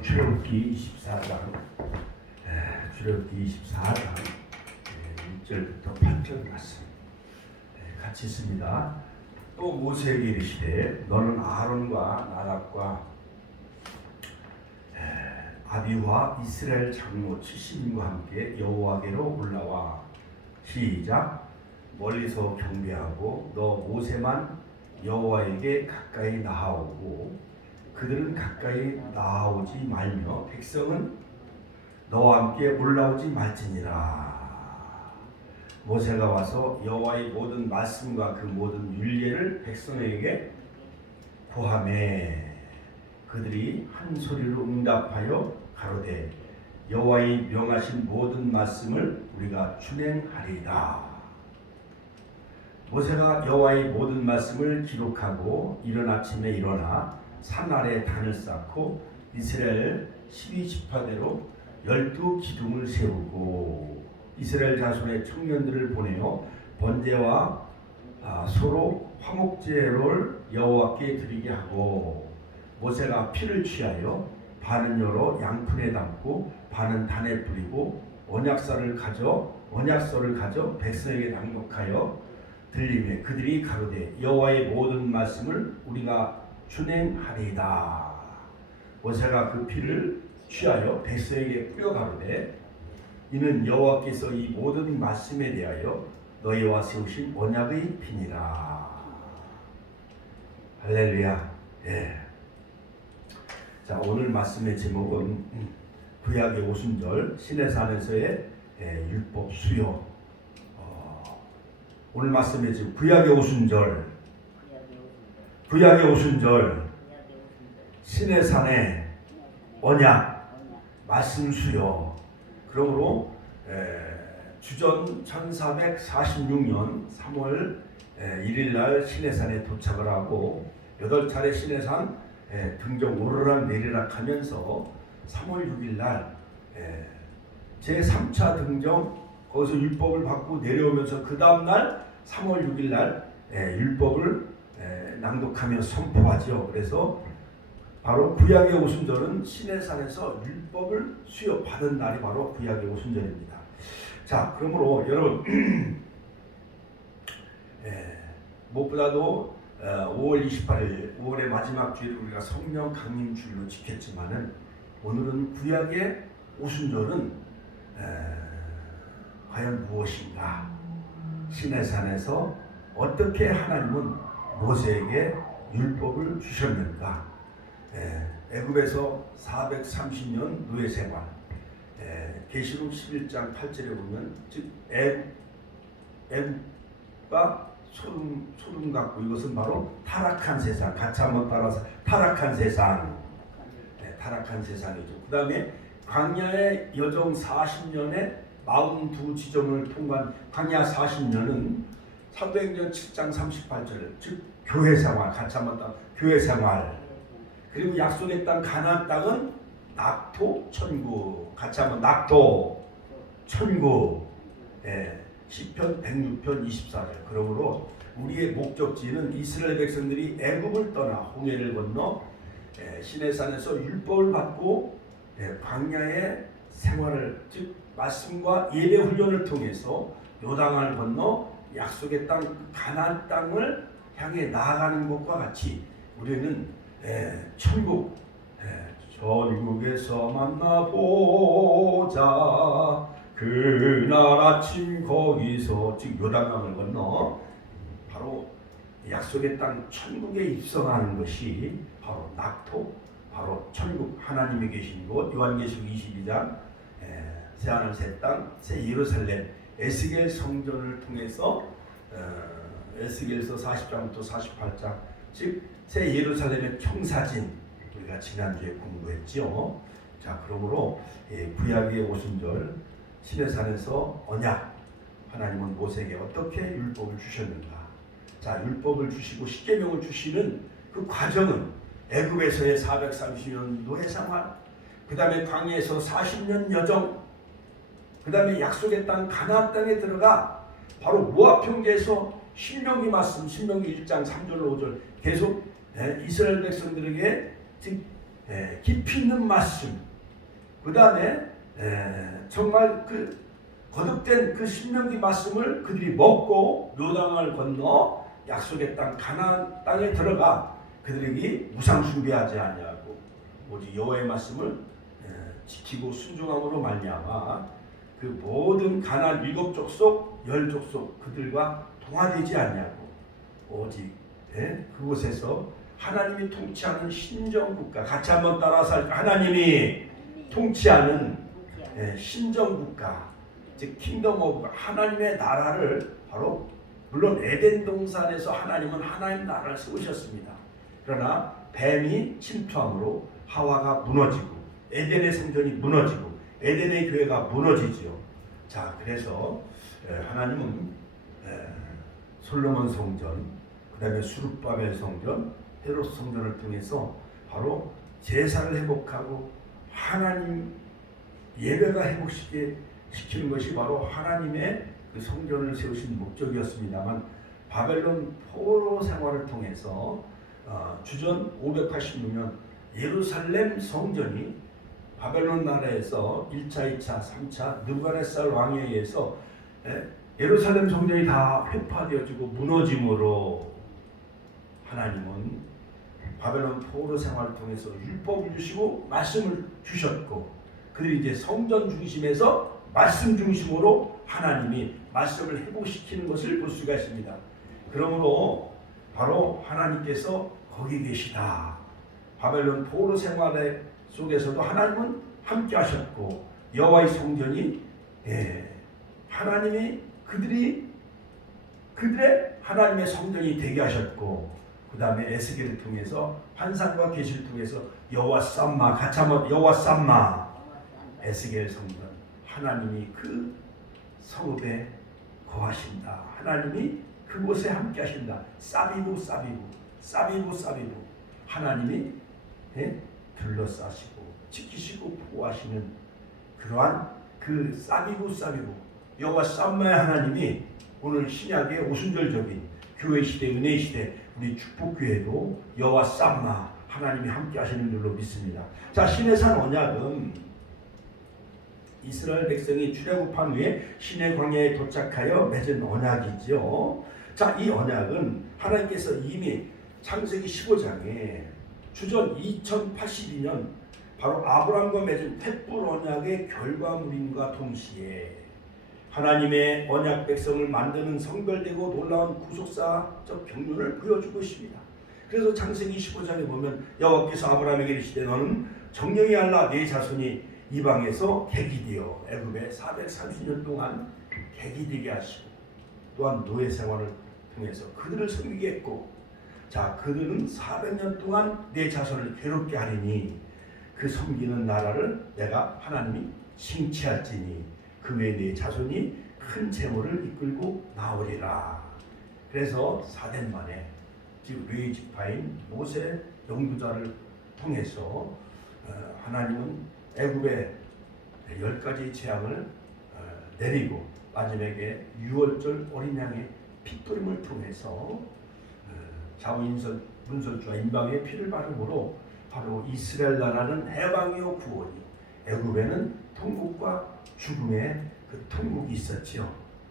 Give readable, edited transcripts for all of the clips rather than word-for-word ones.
오늘은 출애굽기 24장, 출애굽기 24장 1절부터 8절 말씀 같이 있습니다. 또 모세에게 이르시되 너는 아론과 나답과 아비와 이스라엘 장로 70인과 함께 여호와께로 올라와. 시작. 멀리서 경배하고 너 모세만 여호와에게 가까이 나아오고 그들은 가까이 나아오지 말며 백성은 너와 함께 올라오지 말지니라. 모세가 와서 여호와의 모든 말씀과 그 모든 율례를 백성에게 고하매 그들이 한 소리로 응답하여 가로되 여호와의 명하신 모든 말씀을 우리가 준행하리이다. 모세가 여호와의 모든 말씀을 기록하고 이른 아침에 일어나 산 아래 단을 쌓고 이스라엘 12지파대로 12기둥을 세우고 이스라엘 자손의 청년들을 보내어 번제와 소로 화목제를 여호와께 드리게 하고 모세가 피를 취하여 반은 열어 양푼에 담고 반은 단에 뿌리고 언약서를 가져 백성에게 낭독하여 들리매 그들이 가로되 여호와의 모든 말씀을 우리가 준행하리이다. 모세가 그 피를 취하여 백성에게 뿌려 가로되 이는 여호와께서 이 모든 말씀에 대하여 너희와 세우신 언약의 피니라. 할렐루야. 자, 오늘 말씀의 제목은 구약의 오순절 시내산에서의 율법 수요. 오늘 말씀의 제목 구약의 오순절 시내산의 언약 말씀 수요. 그러므로 주전 1446년 3월 1일날 시내산에 도착을 하고 8차례 시내산 등정 오르락 내리락 하면서 3월 6일날 제3차 등정 거기서 율법을 받고 내려오면서 그 다음날 3월 6일날 율법을 낭독하며 선포하죠. 그래서 바로 구약의 오순절은 시내산에서 율법을 수여받은 날이 바로 구약의 오순절입니다. 자, 그러므로 여러분 무엇보다도 5월 28일 5월의 마지막 주일 우리가 성령 강림 주일로 지켰지만은 오늘은 구약의 오순절은 과연 무엇인가? 시내산에서 어떻게 하나님은 모세에게 율법을 주셨는가? 애굽에서 430년 노예 생활. 계시록 11장 8절에 보면 즉 애굽과 소름 같고 이것은 바로 타락한 세상. 같이 한번 따라서 타락한 세상. 타락한 세상이죠. 그 다음에 광야의 여정 40년에 42지점을 통과한 광야 40년은 사도행전 7장 38절 즉 교회 생활. 같이 한번 따라 교회 생활. 그리고 약속의 땅 가나안 땅은 낙토 천국. 같이 한번 낙토 천국. 시편 106편 24절. 그러므로 우리의 목적지는 이스라엘 백성들이 애굽을 떠나 홍해를 건너 시내산에서 율법을 받고 광야의 생활을 즉 말씀과 예배 훈련을 통해서 요단강을 건너 약속의 땅 가나안 땅을 향해 나아가는 것과 같이 우리는 천국 전국에서 만나보자 그날 아침 거기서 즉 요단강을 건너 바로 약속의 땅 천국에 입성하는 것이 바로 낙토 바로 천국 하나님이 계신 곳 요한계시록 22장 새하늘 새 땅 새 예루살렘 에스겔 성전을 통해서 에스겔서 40장부터 48장 즉 새 예루살렘의 청사진 우리가 지난주에 공부했죠. 자, 그러므로 구약의 오순절 시내산에서 언약 하나님은 모세에게 어떻게 율법을 주셨는가. 자, 율법을 주시고 십계명을 주시는 그 과정은 애굽에서의 430년 노예 생활, 그 다음에 광야에서 40년 여정, 그 다음에 약속의 땅 가나안 땅에 들어가 바로 모압 평지에서 신명기 말씀 신명기 1장 3절 5절 계속 이스라엘 백성들에게 깊이 있는 말씀, 그 다음에 정말 그 거듭된 그 신명기 말씀을 그들이 먹고 요단강을 건너 약속의 땅 가나안 땅에 들어가 그들에게 우상 숭배하지 아니하고 오직 여호와의 말씀을 지키고 순종함으로 말미암아 그 모든 가나안 7족속 10족속 그들과 동화되지 아니하고 오직 그곳에서 하나님이 통치하는 신정국가, 같이 한번 따라서 하나님이 통치하는 신정국가, 즉 킹덤 오브 하나님의 나라를 바로 물론 에덴 동산에서 하나님은 하나님 나라를 세우셨습니다. 그러나 뱀이 침투함으로 하와가 무너지고 에덴의 성전이 무너지고 에덴의 교회가 무너지지요. 자, 그래서 하나님은 솔로몬 성전, 그 다음에 수룹바벨 성전, 헤롯 성전을 통해서 바로 제사를 회복하고 하나님 예배가 회복시키는 것이 바로 하나님의 그 성전을 세우신 목적이었습니다만 바벨론 포로 생활을 통해서 주전 586년 예루살렘 성전이 바벨론 나라에서 1차, 2차, 3차 느부갓네살 왕에 의해서 예루살렘 성전이 다 회파되어지고 무너짐으로 하나님은 바벨론 포로 생활을 통해서 율법을 주시고 말씀을 주셨고 그들이 이제 성전 중심에서 말씀 중심으로 하나님이 말씀을 회복시키는 것을 볼 수가 있습니다. 그러므로 바로 하나님께서 거기 계시다. 바벨론 포로 생활 속에서도 하나님은 함께 하셨고 여호와의 성전이 하나님이 그들의 하나님의 성전이 되게 하셨고 그 다음에 에스겔을 통해서 환상과 계시를 통해서 여호와 삼마, 같이 한번 여호와 삼마, 에스겔 성전, 하나님이 그 성읍에 거하신다. 하나님이 그곳에 함께 하신다. 사비부 하나님이 둘러싸시고 지키시고 보호하시는 그러한 그 사비부 여호와 삼마의 하나님이 오늘 신약의 오순절적인 교회 시대, 은혜 시대, 우리 축복교회도 여호와 삼마 하나님이 함께 하시는 줄로 믿습니다. 자, 시내산 언약은 이스라엘 백성이 출애굽한 후에 시내 광야에 도착하여 맺은 언약이죠. 자, 이 언약은 하나님께서 이미 창세기 15장에 주전 2082년 바로 아브라함과 맺은 횃불 언약의 결과물임과 동시에 하나님의 언약 백성을 만드는 성별되고 놀라운 구속사적 경륜을 보여주고 있습니다. 그래서 창세기 15장에 보면 여호와께서 아브라함에게 이르시되 너는 정령이 알라 네 자손이 이방에서 객이되어 애굽에 430년 동안 객이되게 하시고 또한 노예 생활을 통해서 그들을 섬기게 했고 자 그들은 400년 동안 내 자손을 괴롭게 하리니 그 섬기는 나라를 내가 하나님이 칭치할지니 그 외에 내 자손이 큰 재물을 이끌고 나오리라. 그래서 4년 만에 즉 레위 지파인 모세 영도자를 통해서 하나님은 애굽의 10가지 재앙을 내리고 마지막에 유월절 어린 양의 핏부림을 통해서 자우인설 문설주와 인방의 피를 바르므로 바로 이스라엘 나라는 해방이요 구원이요 애굽에는 통곡과 죽음의 그 통곡이 있었지요.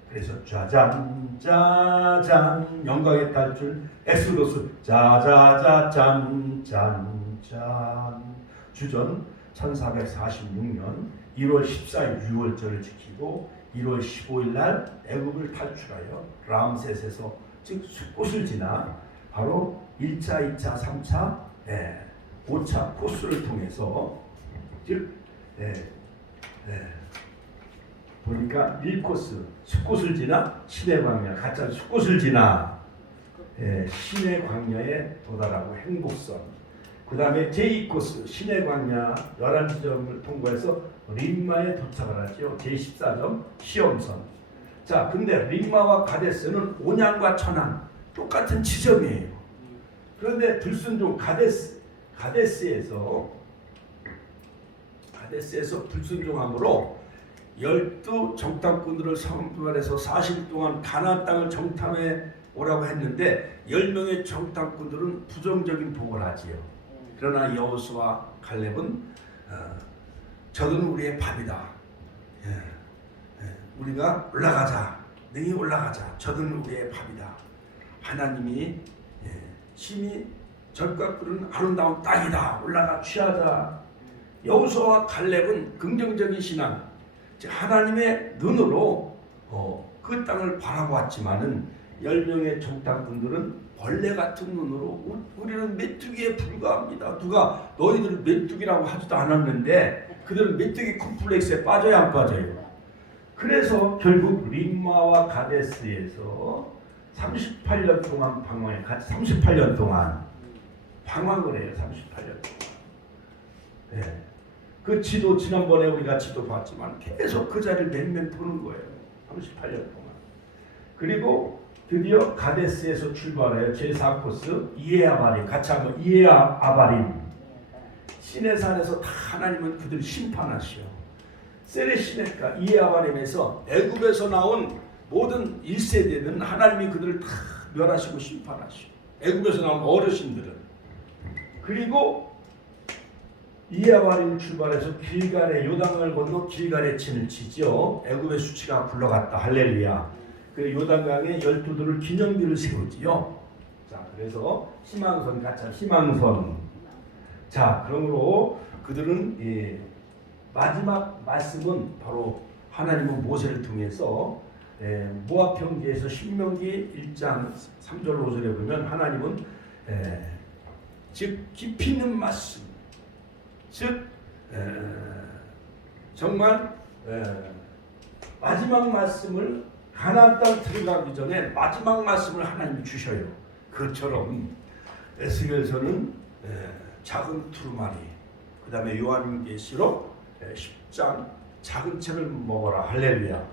그래서 짜잔 짜잔 영광의 탈출 엑소도스 짜자자 짠짠짠 주전 1446년 1월 14일 유월절을 지키고 1월 15일 날 애굽을 탈출하여 람셋에서 즉 숫꽃을 지나 바로 1차, 2차, 3차, 5차 코스를 통해서 즉 보니까 1코스 숫꽃을 지나 시내 광야 가짜 숫꽃을 지나 시내 광야에 도달하고 행복선 그 다음에 제2코스 시내 광야 11지점을 통과해서 림마에 도착을 하죠. 제14점 시험선. 자 근데 림마와 가데스는 온양과 천양 똑같은 지점이에요. 그런데 불순종 가데스에서 불순종함으로 12 정탐꾼들을 선발해서 40일 동안 가나안 땅을 정탐해 오라고 했는데 10명의 정탐꾼들은 부정적인 보고를 하지요. 그러나 여호수아 갈렙은 저들은 우리의 밥이다. 우리가 올라가자. 능히 올라가자. 저들은 우리의 밥이다. 하나님이 심히 젖과 꿀은 아름다운 땅이다. 올라가 취하자. 여호수아와 갈렙은 긍정적인 신앙, 하나님의 눈으로 그 땅을 바라보았지만은 10명의 정탐꾼들은 벌레 같은 눈으로 우리는 메뚜기에 불과합니다. 누가 너희들은 메뚜기라고 하지도 않았는데 그들은 메뚜기 콤플렉스에 빠져야 안 빠져요. 그래서 결국 림마와 가데스에서 38년 동안 방황해. 같이 38년 동안 방황을 해요. 38년 동안. 네. 그 지도 지난번에 우리가 지도 봤지만 계속 그 자리를 맹맹 도는 거예요. 38년 동안. 그리고 드디어 가데스에서 출발해요. 제4코스 이에아바림. 같이 한번 이에아바림. 시내산에서 다 하나님은 그들을 심판하시오. 세레시네가 이에아바림에서 애굽에서 나온 모든 1세대는 하나님이 그들을 다 멸하시고 심판하시오. 애굽에서 나온 어르신들은. 그리고 이에아바림을 출발해서 길갈에 요단강을 건너 길갈에 진을 치죠. 애굽의 수치가 굴러갔다. 할렐루야. 그 요단강에 12돌을 기념비를 세우지요. 자, 그래서 희망선 같이 희망선. 자, 그러므로 그들은 마지막 말씀은 바로 하나님은 모세를 통해서 모압 평지에서 신명기 1장 3절 5절에 보면 하나님은 즉 깊이 있는 말씀, 즉 정말 마지막 말씀을 가나안 땅 들어가기 전에 마지막 말씀을 하나님이 주셔요. 그처럼 에스겔서는 작은 두루마리, 그 다음에 요한계시록 10장 작은 책을 먹어라. 할렐루야.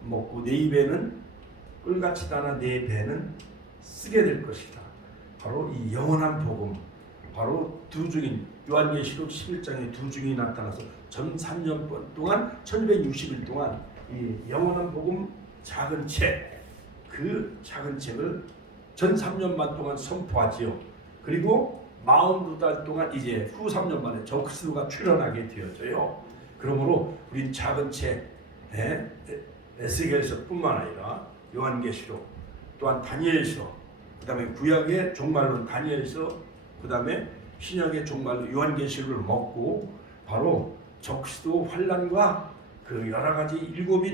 먹고 내 입에는 꿀같이 달아 내 배는 쓰게 될 것이다. 바로 이 영원한 복음, 바로 두 증인, 요한계시록 11장에 두 증인이 나타나서 전 3년 동안 1260일 동안 이 영원한 복음 작은 책, 그 작은 책을 전 3년만 동안 선포하지요. 그리고 42달 동안 이제 후 3년 만에 저 그리스도가 출현하게 되어져요. 그러므로 우리 작은 책 에스겔서뿐만 아니라 요한계시록, 또한 다니엘서, 그 다음에 구약의 종말론 다니엘서, 그 다음에 신약의 종말론 요한계시록을 먹고 바로 적시도 환란과 그 여러 가지 일곱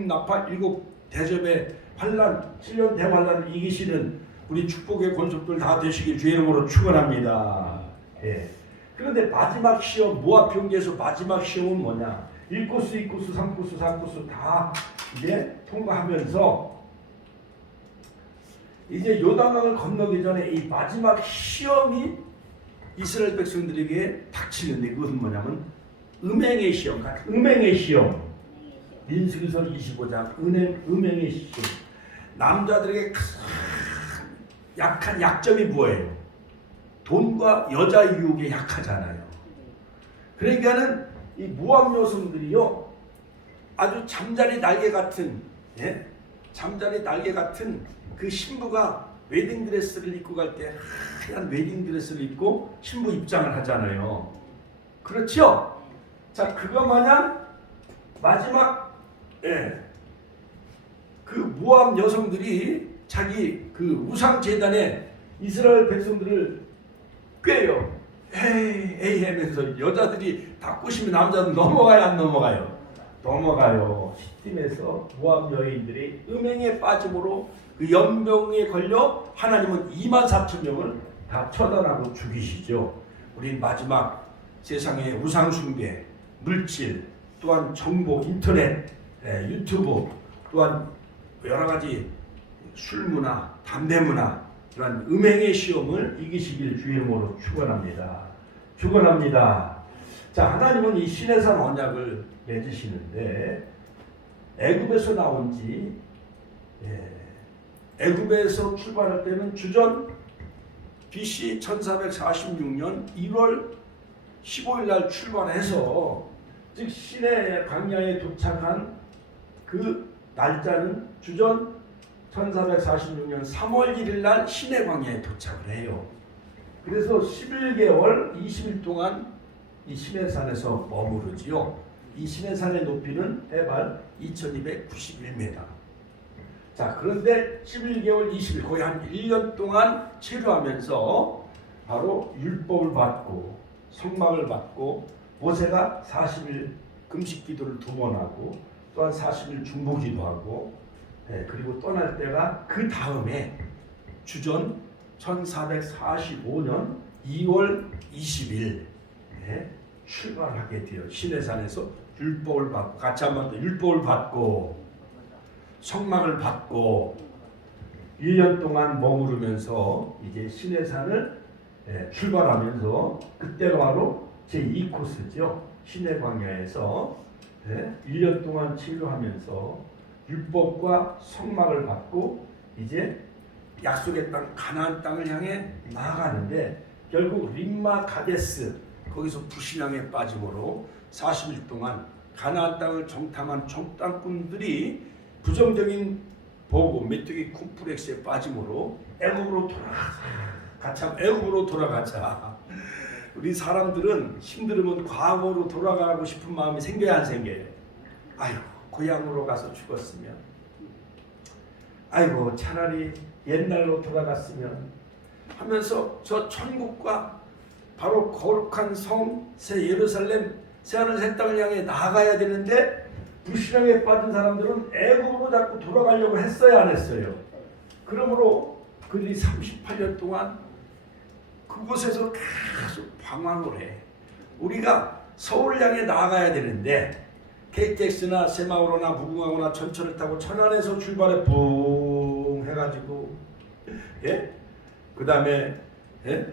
나팔, 일곱 대접의 환란, 7년 대환란을 이기시는 우리 축복의 권속들 다 되시길 주의 이름으로 축원합니다. 그런데 마지막 시험, 모압 평지에서 마지막 시험은 뭐냐? 1코스, 2코스, 3코스, 4코스 다 이제 통과하면서 이제 요단강을 건너기 전에 이 마지막 시험이 이스라엘 백성들에게 닥치는데 그것은 뭐냐면 음행의 시험, 음행의 시험. 민수기서 25장 음행의 시험. 남자들에게 약한 약점이 뭐예요? 돈과 여자 유혹에 약하잖아요. 그러니까는 이 모압 여성들이요 아주 잠자리 날개 같은 잠자리 날개 같은 그 신부가 웨딩 드레스를 입고 갈 때 하얀 웨딩 드레스를 입고 신부 입장을 하잖아요. 그렇죠? 자, 그거 마냥 마지막 그 모압 여성들이 자기 그 우상 제단에 이스라엘 백성들을 꿰요. 에이 하면서 여자들이 다 꼬시면 남자는 넘어가요, 안 넘어가요? 넘어가요. 시딤에서 모압 여인들이 음행에 빠짐으로 그 연병에 걸려 하나님은 24,000명을 다 처단하고 죽이시죠. 우리 마지막 세상의 우상 숭배, 물질, 또한 정보, 인터넷, 유튜브, 또한 여러 가지 술 문화, 담배 문화, 이러한 음행의 시험을 이기시길 주의 이름으로 축원합니다. 축원합니다. 자, 하나님은 이 시내산 언약을 맺으시는데 애굽에서 나온 지 애굽에서 출발할 때는 주전 BC 1446년 1월 15일 날 출발해서 즉 시내 광야에 도착한 그 날짜는 주전 1446년 3월 1일 날 시내 광야에 도착을 해요. 그래서 11개월 20일 동안 이 시내산에서 머무르지요. 이 시내산의 높이는 해발 2291m. 자, 그런데 11개월 20일 거의 한 1년 동안 체류하면서 바로 율법을 받고 성막을 받고 모세가 40일 금식 기도를 2번 하고 또한 40일 중보기도 하고 그리고 떠날 때가 그 다음에 주전 1445년 2월 20일 출발하게 되어 시내산에서 율법을 받고 같이 한번 더 율법을 받고 성막을 받고 1년 동안 머무르면서 이제 시내산을 출발하면서 그때가 바로 제2코스죠. 시내광야에서 1년 동안 치료하면서 율법과 성막을 받고 이제 약속의 땅 가나안 땅을 향해 나아가는데 결국 림마 가데스 거기서 불신앙에 빠짐으로 40일 동안 가나안 땅을 정탐한 정탐꾼들이 부정적인 보고 메뚜기 쿰플렉스에 빠짐으로 애굽으로 돌아가자. 우리 사람들은 힘들으면 과거로 돌아가고 싶은 마음이 생겨야 안 생겨요? 아이고 고향으로 가서 죽었으면, 아이고 차라리 옛날로 돌아갔으면 하면서 저 천국과 바로 거룩한 성 새 예루살렘 새하늘 새 땅을 향해 나아가야 되는데 불신앙에 빠진 사람들은 애굽으로 자꾸 돌아가려고 했어야 안 했어요? 그러므로 그들이 38년 동안 그곳에서 계속 방황을 해. 우리가 서울을 향해 나아가야 되는데 KTX나 새마을호나 무궁화호나 전철을 타고 천안에서 출발해 붕 해가지고 그 다음에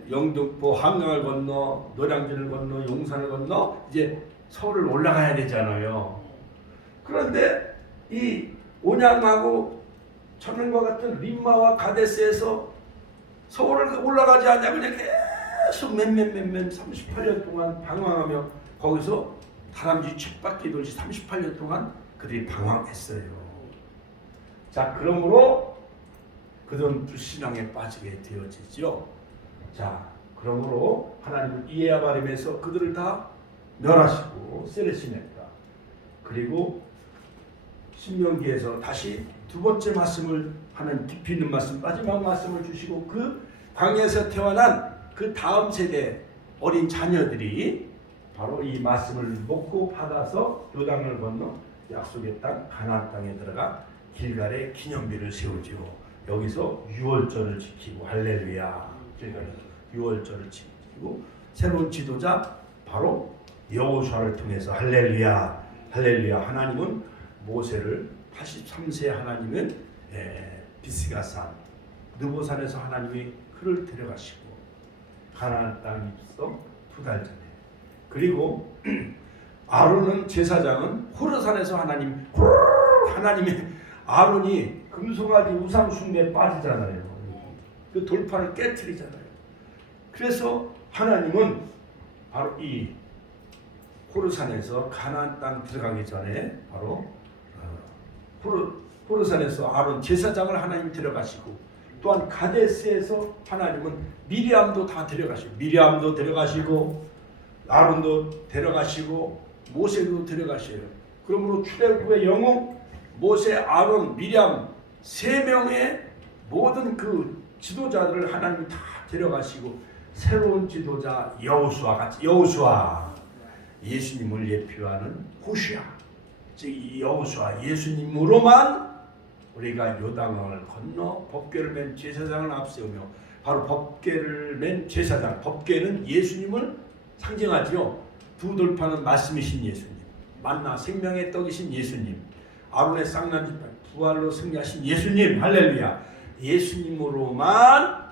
영등포 한강을 건너 노량진을 건너 용산을 건너 이제 서울을 올라가야 되잖아요. 그런데 이 온양하고 천안과 같은 림마와 가데스에서 서울을 올라가지 않냐 그냥 계속 몇몇 38년 동안 방황하며 거기서 다람쥐 쳇바퀴 돌듯이 38년 동안 그들이 방황했어요. 자, 그러므로 그들은 불신앙에 빠지게 되어지죠. 자, 그러므로 하나님은 이에야바림에서 그들을 다 멸하시고 세레시냈다. 그리고 신명기에서 다시 두 번째 말씀을 하는 깊이 있는 말씀, 마지막 말씀을 주시고 그 광야에서 태어난 그 다음 세대 어린 자녀들이 바로 이 말씀을 먹고 받아서 요단을 건너 약속의 땅 가나안 땅에 들어가 길갈에 기념비를 세우지요. 여기서 유월절을 지키고 할렐루야. 길갈에서 유월절을 지키고 새로운 지도자 바로 여호수아를 통해서 할렐루야. 할렐루야. 하나님은 모세를 83세 하나님은 비스가산 느보산에서 하나님이 그를 데려가시고 가나안 땅 입성 2달 전에, 그리고 아론은 제사장은 호르산에서 하나님의 아론이 금송아지 우상 숭배에 빠지잖아요. 그 돌판을 깨트리잖아요. 그래서 하나님은 바로 이 호르산에서 가나안 땅 들어가기 전에 바로 호르산에서 아론 제사장을 하나님 데려가시고 또한 가데스에서 하나님은 미리암도 다 데려가시고 미리암도 데려가시고 아론도 데려가시고 모세도 데려가셔요. 그러므로 출애굽의 영웅 모세, 아론, 미리암 3명의 모든 그 지도자들을 하나님이 다 데려가시고 새로운 지도자 여호수아 같이 여호수아 예수님을 예표하는 호시아 즉 여호수아 예수님으로만 우리가 요단강을 건너 법궤를 맨 제사장을 앞세우며 바로 법궤를 맨 제사장 법궤는 예수님을 상징하지요. 두 돌판은 말씀이신 예수님, 만나 생명의 떡이신 예수님, 아론의 쌍난지판 부활로 승리하신 예수님, 할렐루야. 예수님으로만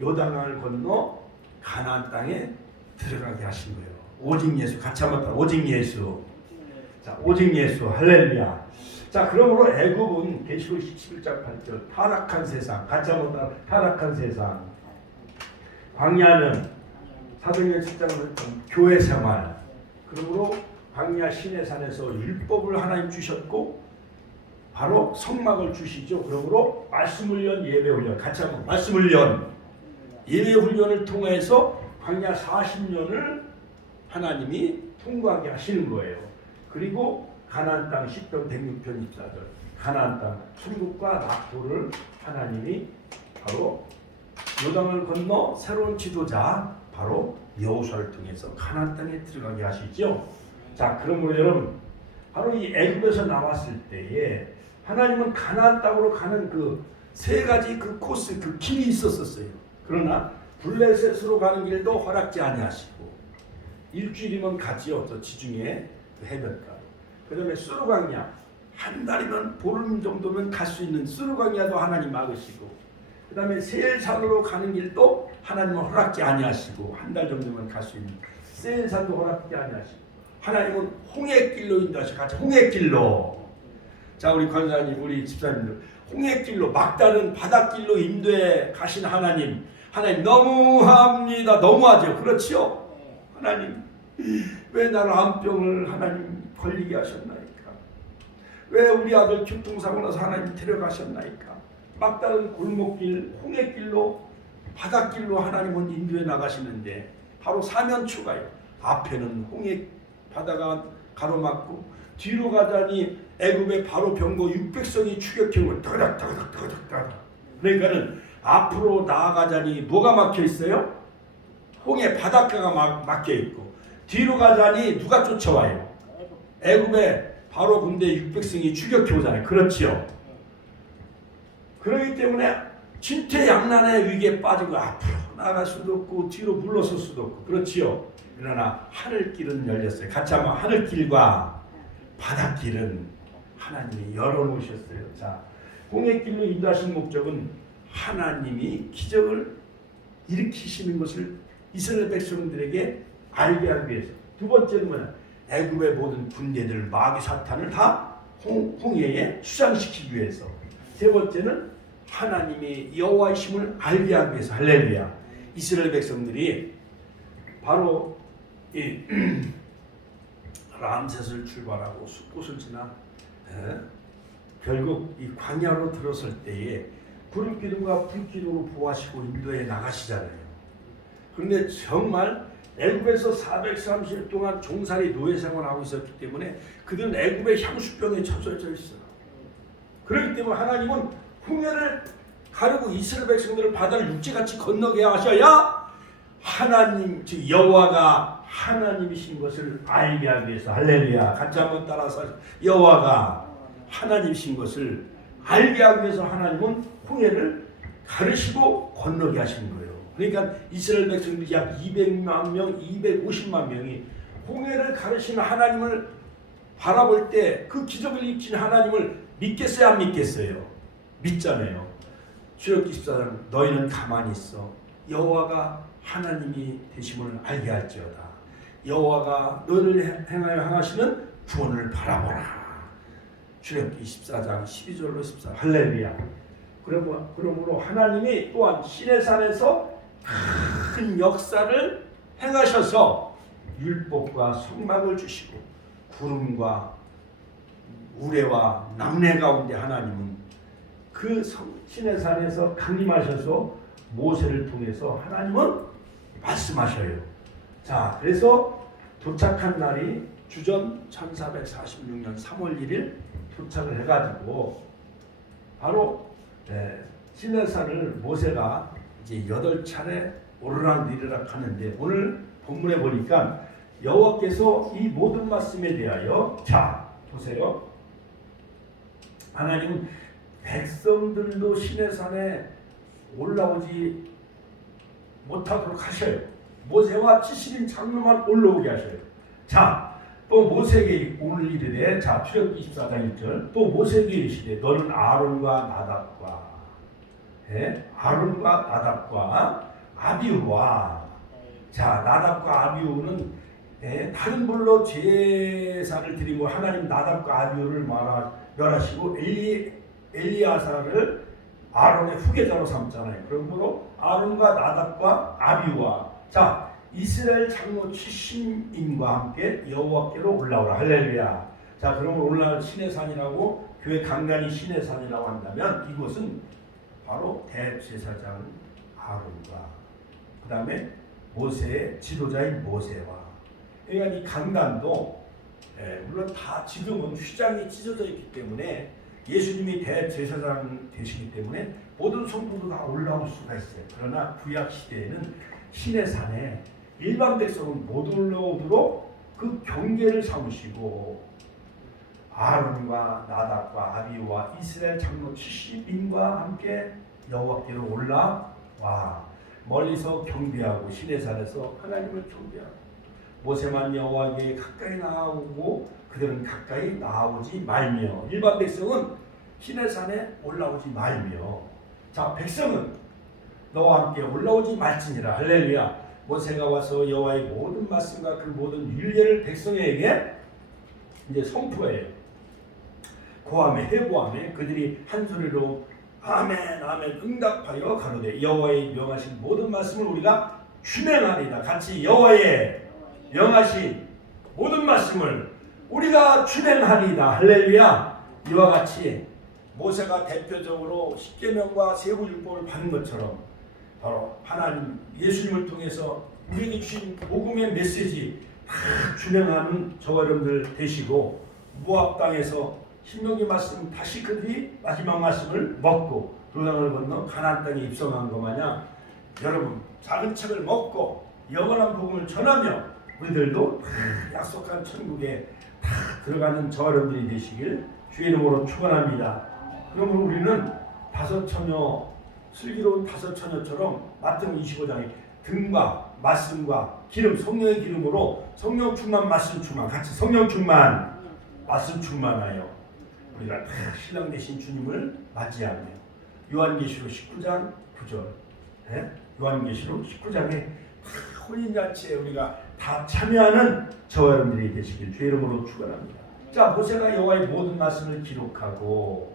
요단강을 건너 가나안 땅에 들어가게 하신 거예요. 오직 예수, 같이 한번 따라 오직 예수. 자, 오직 예수, 할렐루야. 자, 그러므로 애굽은 계시록 17장 8절 타락한 세상, 같이 한번 따라 타락한 세상. 광야는 사도행전 7장을 교회 생활. 그러므로 광야 시내산에서 율법을 하나님 주셨고 바로 성막을 주시죠. 그러므로 말씀을 연 예배 훈련, 같이 한번 말씀을 연 예배 훈련을 통해서 광야 40년을 하나님이 통과하게 하시는 거예요. 그리고 가나안 땅 10편 106편 24절 가나안 땅 천국과 낙도를 하나님이 바로 요단을 건너 새로운 지도자 바로 여호수아를 통해서 가나안 땅에 들어가게 하시죠. 자, 그러므로 여러분 바로 이 애굽에서 나왔을 때에 하나님은 가나안 땅으로 가는 그 세 가지 그 코스 그 길이 있었어요. 그러나 블레셋으로 가는 길도 허락지 아니하시고 일주일이면 가지요. 저 지중해 그 해변가. 그다음에 수르광야 한 달이면 보름 정도면 갈 수 있는 수르광야도 하나님 막으시고 그다음에 세일산으로 가는 길도 하나님은 허락지 아니하시고 한 달 정도면 갈 수 있는 세일산도 허락지 아니하시고 하나님은 홍해길로 인도하시고 같이 홍해길로. 자, 우리 권사님 우리 집사님들 홍해길로 막다른 바닷길로 인도해 가신 하나님 너무합니다. 너무하죠. 그렇지요? 하나님 왜 나를 암병을 하나님 걸리게 하셨나이까? 왜 우리 아들 교통사고 나서 하나님 데려가셨나이까? 막다른 골목길 홍해길로 바닷길로 하나님은 인도해 나가시는데 바로 사면초가요. 앞에는 홍해 바다가 가로막고 뒤로 가자니 애굽의 바로 병거 600성이 추격형을 따닥따닥따닥따닥. 그러니까는 앞으로 나아가자니 뭐가 막혀 있어요? 홍해 바닷가가 막혀 있고 뒤로 가자니 누가 쫓아와요? 애굽의 바로 군대 600성이 추격해 오잖아요. 그렇지요? 그렇기 때문에 진퇴양난의 위기에 빠지고 앞으로 나아갈 수도 없고 뒤로 물러설 수도 없고 그렇지요? 그러나 하늘길은 열렸어요. 같이 한번 하늘길과 바닷길은 하나님이 열어놓으셨어요. 자, 홍해길로 인도하신 목적은 하나님이 기적을 일으키시는 것을 이스라엘 백성들에게 알게 하기 위해서. 두 번째는 뭐냐? 애굽의 모든 군대들 마귀 사탄을 다 홍해에 수장시키기 위해서. 세 번째는 하나님이 여호와이심을 알게 하기 위해서. 할렐루야. 이스라엘 백성들이 바로 이 람셋을 출발하고 숫곳을 지나 결국 이 광야로 들었을 때에 구름기둥과 불기둥으로 보호하시고 인도에 나가시잖아요. 그런데 정말 애굽에서 430일 동안 종살이 노예 생활하고 있었기 때문에 그들은 애굽의 향수병에 처져져 있어요. 그렇기 때문에 하나님은 홍해를 가르고 이스라엘 백성들을 바다를 육지같이 건너게 하셔야 하나님 즉 여호와가 하나님이신 것을 알게 하기 위해서. 할렐루야. 같이 한번 따라서 여호와가 하나님이신 것을 알게 하기 위해서 하나님은 홍해를 가르시고 건너게 하시는 거예요. 그러니까 이스라엘 백성들이 약 200만 명, 250만 명이 홍해를 가르시는 하나님을 바라볼 때 그 기적을 일으키는 하나님을 믿겠어요? 안 믿겠어요? 믿잖아요. 출애굽기 14장 너희는 가만히 있어. 여호와가 하나님이 되심을 알게 할지어다. 여호와가 너희를 행하여 행하시는 구원을 바라보라. 출애굽기 14장 12절로 14. 할렐루야. 그러므로 하나님이 또한 시내산에서 큰 역사를 행하셔서 율법과 성막을 주시고 구름과 우레와 남내 가운데 하나님은 그 시내산에서 강림하셔서 모세를 통해서 하나님은 말씀하셔요. 자, 그래서 도착한 날이 주전 1446년 3월 1일 도착을 해가지고 바로 시내산을 모세가 이제 8차례 오르락내리락 하는데 오늘 본문에 보니까 여호와께서 이 모든 말씀에 대하여 자 보세요. 하나님은 백성들도 시내산에 올라오지 못하도록 하셔요. 모세와 70인 장로만 올라오게 하셔요. 자, 또 모세에게 오늘 이르되 자 출애굽기 24장 1절 또 모세에게 이르시되 너는 아론과 나답과 아비후와 자 나답과 아비후는 다른 불로 제사를 드리고 하나님 나답과 아비후를 멸하시고 엘리야사를 아론의 후계자로 삼잖아요. 그러므로 아론과 나답과 아비후와 자 이스라엘 장로 70인과 함께 여호와께로 올라오라. 할렐루야. 자 그러면 오늘날 시내산이라고 교회 간간히 시내산이라고 한다면 이곳은 바로 대제사장 아론과 그 다음에 모세의 지도자인 모세와, 그러니까 이 강단도 물론 다 지금은 휘장이 찢어져 있기 때문에 예수님이 대제사장 되시기 때문에 모든 성도도 다 올라올 수가 있어요. 그러나 구약 시대에는 시내 산에 일반 백성은 못 올라오도록 그 경계를 삼으시고 아론과 나답과 아비와 이스라엘 장로 70인과 함께 여호와께로 올라와 멀리서 경배하고 시내산에서 하나님을 경배하고 모세만 여호와께 가까이 나오고 그들은 가까이 나오지 말며 일반 백성은 시내산에 올라오지 말며 자 백성은 너와 함께 올라오지 말지니라 할렐루야. 모세가 와서 여호와의 모든 말씀과 그 모든 율례를 백성에게 이제 선포해요. 고함에 해보함에 그들이 한 소리로 아멘 아멘 응답하여 가로되 여호와의 명하신 모든 말씀을 우리가 준행하리이다. 같이 여호와의 명하신 모든 말씀을 우리가 준행하리이다. 할렐루야. 이와 같이 모세가 대표적으로 십계명과 세부율법을 받은 것처럼 바로 하나님 예수님을 통해서 우리에게 주신 복음의 메시지 다 준행하는 저와 여러분들 되시고 모압 땅에서 신명기 말씀 다시 그들이 마지막 말씀을 먹고 요단을 건너 가나안 땅에 입성한 것 마냥 여러분 작은 책을 먹고 영원한 복음을 전하며 우리들도 다 약속한 천국에 다 들어가는 저와 여러분들이 되시길 주의 이름으로 축원합니다. 그러면 우리는 다섯 처녀 슬기로운 다섯 처녀처럼 마태복음 25장에 등과 말씀과 기름 성령의 기름으로 성령 충만 말씀 충만 같이 성령 충만 말씀 충만하여 우리가 다 신랑 되신 주님을 맞이하며 요한계시록 19장 9절 요한계시록 19장에 다 혼인잔치에 우리가 다 참여하는 저와 여러분들이 되시길 주의 이름으로 축원합니다. 자 모세가 여호와의 모든 말씀을 기록하고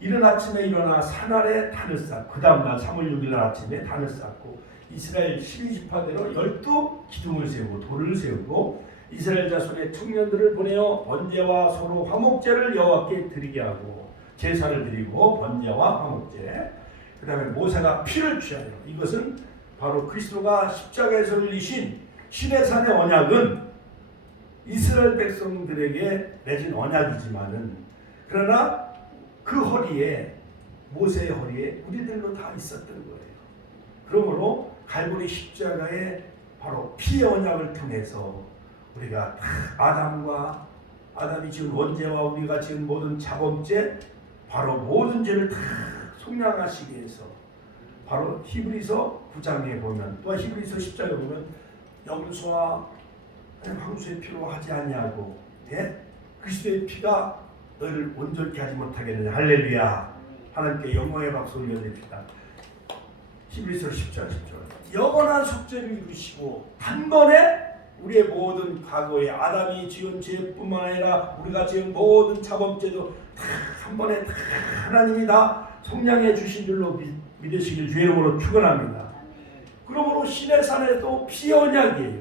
이른 아침에 일어나 산 아래 단을 쌓고 그 다음날 3월 6일 아침에 단을 쌓고 이스라엘 12지파대로 12기둥을 세우고 돌을 세우고 이스라엘 자손의 청년들을 보내어 번제와 소로 화목제를 여호와께 드리게 하고 제사를 드리고 번제와 화목제 그 다음에 모세가 피를 취하여 이것은 바로 그리스도가 십자가에서 흘리신 시내산의 언약은 이스라엘 백성들에게 맺은 언약이지만은 그러나 그 허리에 모세의 허리에 우리들도 다 있었던 거예요. 그러므로 갈보리 십자가의 바로 피의 언약을 통해서 우리가 다 아담이 지은 원죄와 우리가 지은 모든 자범죄 바로 모든 죄를 다 속량하시기 위해서 바로 히브리서 9장에 보면 또 히브리서 10장에 보면 염소와 황소의 피로 하지 아니하고 그리스도의 피가 너희를 온전케 하지 못하겠느냐. 할렐루야. 하나님께 영광의 박수 올려드립시다. 히브리서 10장 10절 영원한 속죄를 이루시고 단번에 우리의 모든 과거에 아담이 지은 죄뿐만 아니라 우리가 지은 모든 자범죄도 다 한 번에 다 하나님이 다 속량해 주신 줄로 믿으시길 주의 이름으로 축원합니다. 그러므로 시내산에도 피의 언약이에요.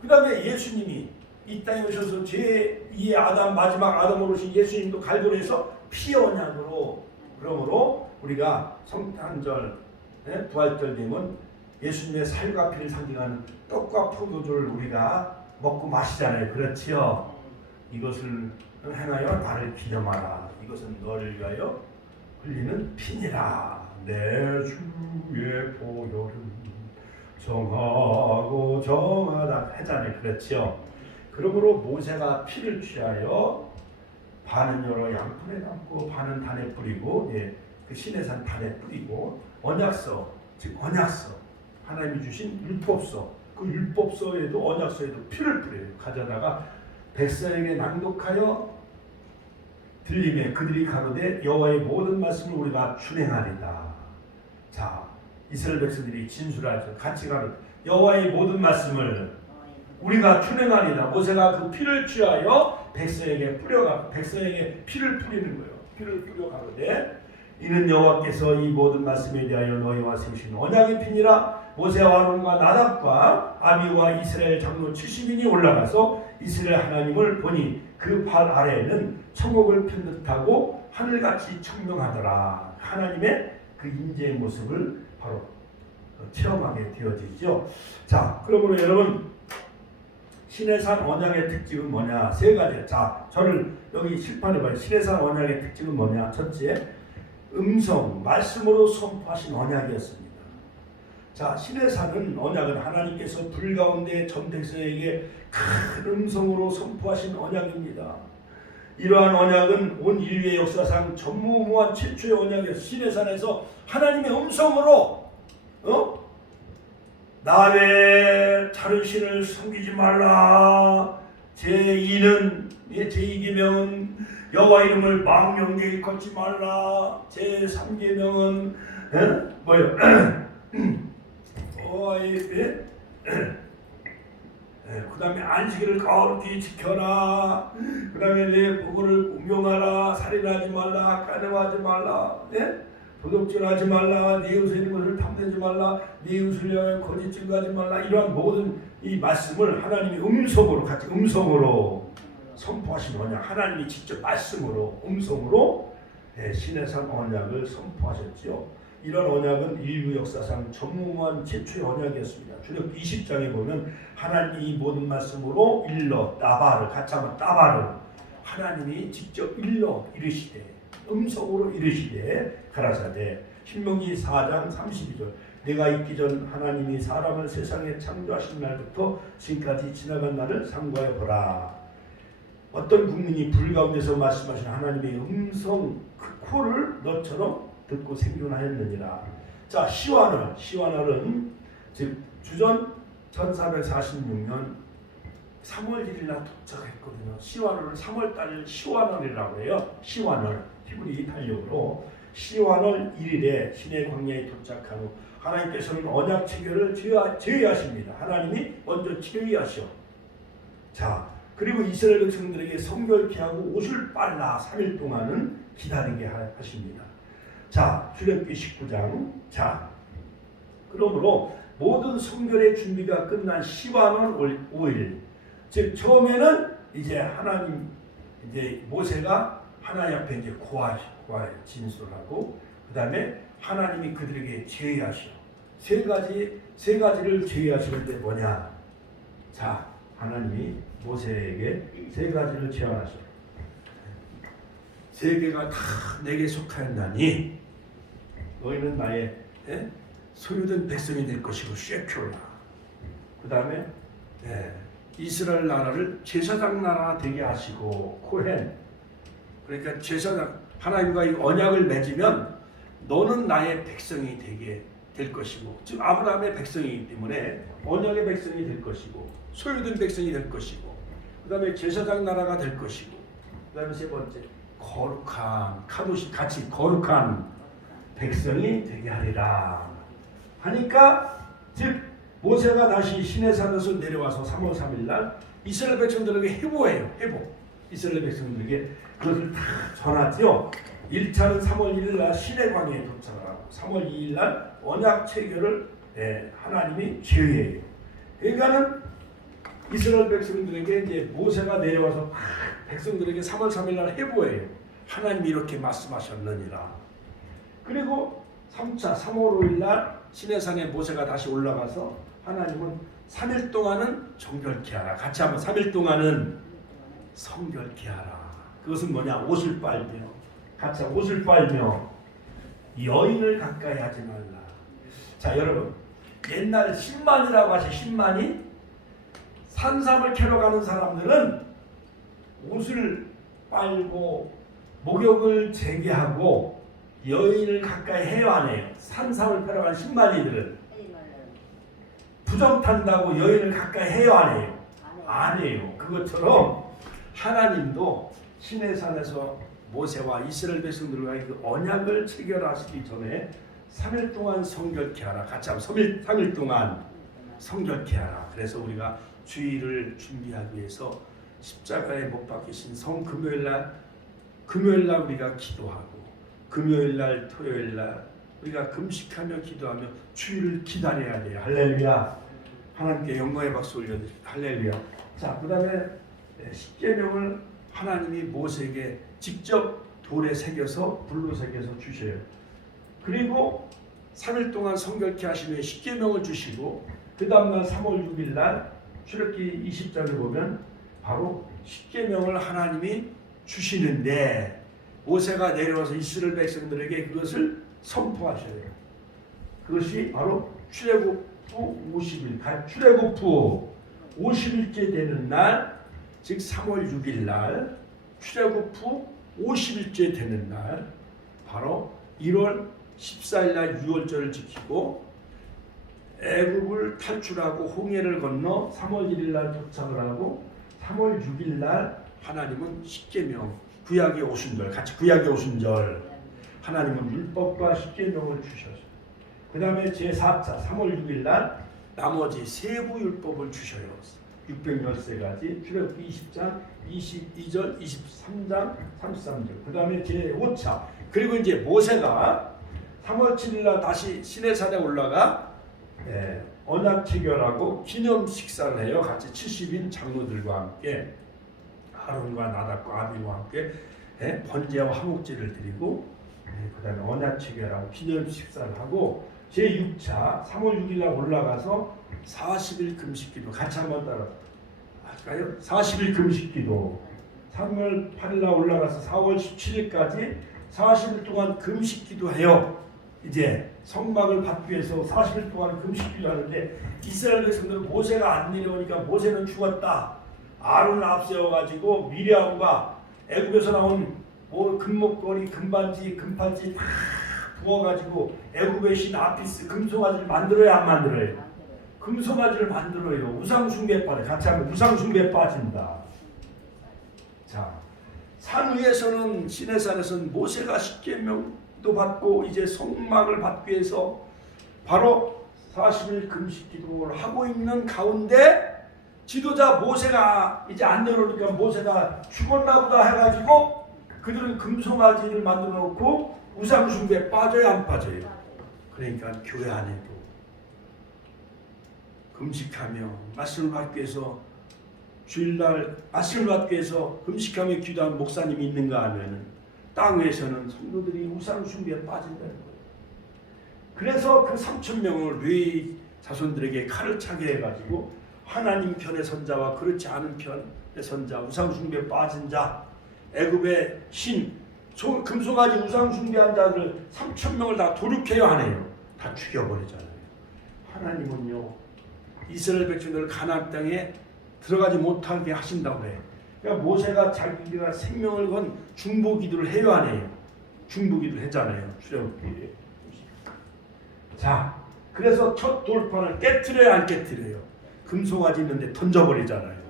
그 다음에 예수님이 이 땅에 오셔서 제2의 아담 마지막 아담으로 오신 예수님도 갈보리에서 피의 언약으로 그러므로 우리가 성탄절 부활절 되면 예수님의 살과 피를 상징하는 떡과 포도주를 우리가 먹고 마시잖아요. 그렇지요? 이것을 행하여 나를 기념하라. 이것은 너를 위하여 흘리는 피니라. 내 주의 보혈은 정하고 정하다 하잖아요. 그렇지요? 그러므로 모세가 피를 취하여 반은 여러 양푼에 담고 반은 단에 뿌리고 그 시내산 단에 뿌리고 언약서 즉 언약서 하나님이 주신 율법서 그 율법서에도 언약서에도 피를 뿌려요. 가져다가 백성에게 낭독하여 들리매 그들이 가로되 여호와의 모든 말씀을 우리가 준행하리다. 자 이스라엘 백성들이 진술하죠. 같이 가로되 여호와의 모든 말씀을 우리가 준행하리다. 모세가 그 피를 취하여 백성에게 뿌려가 백성에게 피를 뿌리는 거예요. 피를 뿌려 가로되 이는 여호와께서 이 모든 말씀에 대하여 너희와 세우신 언약의 피니라. 모세와 아론과 나답과 아비와 이스라엘 장로 70인이 올라가서 이스라엘 하나님을 보니 그 발 아래에는 천국을 편듯하고 하늘같이 청명하더라. 하나님의 그 임재의 모습을 바로 체험하게 되어지죠. 자, 그러므로 여러분 시내산 언약의 특징은 뭐냐? 세 가지. 자, 저를 여기 칠판에 봐요. 시내산 언약의 특징은 뭐냐? 첫째, 음성, 말씀으로 선포하신 언약이었습니다. 자, 시내산은 언약은 하나님께서 불 가운데 전 백성에게 큰 음성으로 선포하신 언약입니다. 이러한 언약은 온 인류의 역사상 전무후무한 최초의 언약이었어요. 시내산에서 하나님의 음성으로 나 외에 다른 신을 섬기지 말라. 제2는 제2계명은 여호와 이름을 망령되이 걷지 말라. 제3계명은 뭐요? 그 다음에 안식일을 거룩히 지켜라. 그 다음에 내 부부를 공경하라. 살인하지 말라. 간음하지 말라. 도둑질하지 말라. 네 이웃의 있는 것을 탐내지 말라. 네 이웃을 향해 거짓 증거하지 말라. 이러한 모든 이 말씀을 하나님이 음성으로 같이 음성으로 선포하신 언약. 하나님이 직접 말씀으로 음성으로 시내산 언약을 선포하셨지요. 이런 언약은 인류 역사상 전무후무한 최초의 언약이었습니다. 출애굽기 20장에 보면 하나님이 이 모든 말씀으로 일러 따바를 같이 하면 따바를 하나님이 직접 일러 이르시되 음성으로 이르시되 가라사대. 신명기 4장 32절 내가 있기 전 하나님이 사람을 세상에 창조하신 날부터 지금까지 지나간 날을 상고해 보라. 어떤 국민이 불 가운데서 말씀하신 하나님의 음성 그 코를 너처럼 듣고 생존하였느니라. 자, 시완월은 즉 주전 1446년 3월 1일 날 도착했거든요. 시완월을 3월 달 시완월이라고 해요. 시완월 히브리 달력으로 시완월 1일에 시내 광야에 도착한 후 하나님께서는 언약 체결을 제의하십니다. 하나님이 먼저 제의하셔. 자, 그리고 이스라엘 백성들에게 성결케 하고 옷을 빨라 3일 동안은 기다리게 하십니다. 자, 출애굽기 19장. 자, 그러므로 모든 성결의 준비가 끝난 시완월 5일, 즉 처음에는 이제 하나님 모세가 하나님 앞에 이제 고하에 진술하고, 그 다음에 하나님이 그들에게 제의하셔. 세 가지를 제의하시는데 뭐냐? 자, 하나님이 모세에게 세 가지를 제안하셔. 세계가 다 내게 속하였나니 너희는 나의 소유된 백성이 될 것이고 쉐큐라. 그 다음에 이스라엘 나라를 제사장 나라 되게 하시고 코헨. 그러니까 제사장 하나님과 이 언약을 맺으면 너는 나의 백성이 되게 될 것이고, 즉 아브라함의 백성이기 때문에 언약의 백성이 될 것이고 소유된 백성이 될 것이고, 그 다음에 제사장 나라가 될 것이고, 그 다음에 세 번째 거룩한 카도시 같이 거룩한 백성이 되게 하리라 하니까, 즉 모세가 다시 시내산에서 내려와서 3월 3일 날 이스라엘 백성들에게 회보해요. 회보. 이스라엘 백성들에게 그것을 다 전하죠. 1차는 3월 1일 날 시내광야에 도착을 하고 3월 2일 날 언약 체결을 하나님이 제의해요. 그러니까는 이스라엘 백성들에게 이제 모세가 내려와서 백성들에게 3월 3일 날 회보해요. 하나님이 이렇게 말씀하셨느니라. 그리고 3차 3월 5일 날 시내산에 모세가 다시 올라가서 하나님은 3일 동안은 정결케 하라. 같이 한번 3일 동안은 성결케 하라. 그것은 뭐냐? 옷을 빨며, 같이 옷을 빨며 여인을 가까이 하지 말라. 자, 여러분 옛날 신만이라고 하시. 신만이 산삼을 캐러 가는 사람들은 옷을 빨고 목욕을 재개하고 여인을 가까이 해요, 안 해요? 산삼을 캐러 가는 신만이들은 부정 탄다고 여인을 가까이 해요, 안 해요? 안 해요. 그것처럼 하나님도 시내산에서 모세와 이스라엘 백성들과 그 언약을 체결하시기 전에 3일 동안 성결케 하라. 같이 한번 3일 동안 성결케 하라. 그래서 우리가 주일을 준비하기 위해서 십자가에 못 박히신 금요일날 우리가 기도하고, 금요일날 토요일날 우리가 금식하며 기도하며 주일을 기다려야 돼요. 할렐루야. 하나님께 영광의 박수 올려드립니다. 할렐루야. 자, 그 다음에 십계명을 하나님이 모세에게 직접 돌에 새겨서 불로 새겨서 주셔요. 그리고 3일 동안 성결케 하신 후에 십계명을 주시고 그 다음날 3월 6일 날 출애굽기 20장에 보면 바로 십계명을 하나님이 주시는데 모세가 내려와서 이스라엘 백성들에게 그것을 선포하셔요. 그것이 바로 출애굽 후 50일, 출애굽 후 50일째 되는 날, 즉 3월 6일 날, 출애굽 후 50일째 되는 날, 바로 1월 14일 날 유월절을 지키고 애굽을 탈출하고 홍해를 건너 3월 1일 날 도착을 하고 3월 6일 날 하나님은 십계명, 구약의 오순절, 같이 구약의 오순절, 하나님은 율법과 십계명을 주셔서 그 다음에 제4차 3월 6일 날 나머지 세부 율법을 주셔요. 613가지, 출애굽기 20장 22절, 23장, 33절. 그 다음에 제5차. 그리고 이제 모세가 3월 7일 날 다시 시내산에 올라가 언약 체결하고 기념 식사를 해요. 같이 70인 장로들과 함께 아론과 나답과 아비와 함께 번제와 화목제를 드리고 그 다음에 언약 체결하고 기념 식사를 하고 제6차 3월 6일 날 올라가서 40일 금식기도 같이 한번 따라 할까요? 40일 금식기도 3월 8일 날 올라가서 4월 17일까지 40일 동안 금식기도 해요. 이제 성막을 받기 위해서 40일 동안 금식기도 하는데 이스라엘 백성들은 모세가 안 내려오니까 모세는 죽었다. 아론을 앞세워가지고 미리암과 애굽에서 나온 금목걸이, 금반지, 금팔찌 다 부어가지고 애굽의 신 아피스 금송아지를 만들어야 안 만들어요? 금송아지를 만들어요. 우상숭배 빠져. 같이 하면 우상숭배 빠진다. 자, 산 위에서는 시내산에서는 모세가 십계명도 받고 이제 성막을 받기 위해서 바로 40일 금식 기도를 하고 있는 가운데 지도자 모세가 이제 안 내려오니까 모세가 죽었나 보다 해가지고 그들은 금송아지를 만들어 놓고 우상숭배에 빠져야 안 빠져요. 그러니까 교회 안에도 금식하며 말씀을 받기 위해서 주일날 말씀을 받기 위해서 금식하며 기도하는 목사님이 있는가 하면은 땅 위에서는 성도들이 우상숭배에 빠진다는 거예요. 그래서 그 3,000명을 레위 자손들에게 칼을 차게 해가지고 하나님 편의 선자와 그렇지 않은 편의 선자, 우상숭배에 빠진 자, 애굽의 신, 금송아지 우상숭배한 자들 3,000명을 다 도륙해야 하네요. 다 죽여버리잖아요. 하나님은요 이스라엘 백성들을 가나안 땅에 들어가지 못하게 하신다고 해요. 그러니까 모세가 자기가 생명을 건 중보기도를 해요 안 해요? 중보기도 했잖아요. 출애굽기. 자, 그래서 첫 돌판을 깨트려요 안 깨트려요? 금송아지 있는데 던져버리잖아요.